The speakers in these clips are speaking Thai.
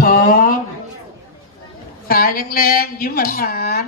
พร้อม สายแรงๆ ยิ้มหวาน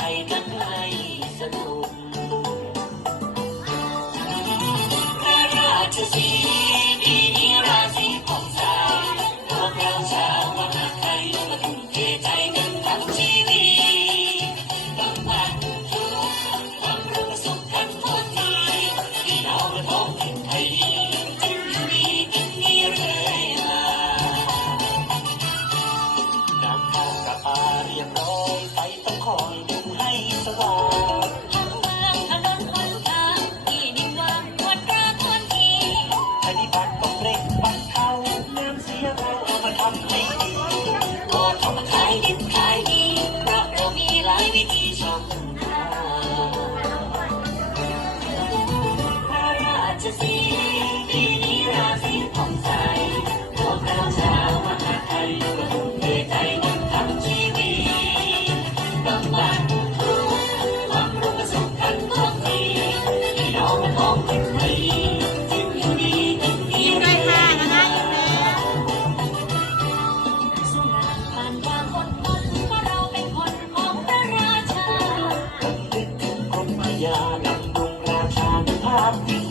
ไปกันให้สนุกพระราชสีานตกเล็กบ้เขาน้ำเสีเราเอามาทำให้ดีก็ทำขายดิบขายดีเพราะเรามีหลายวิธีชม Love.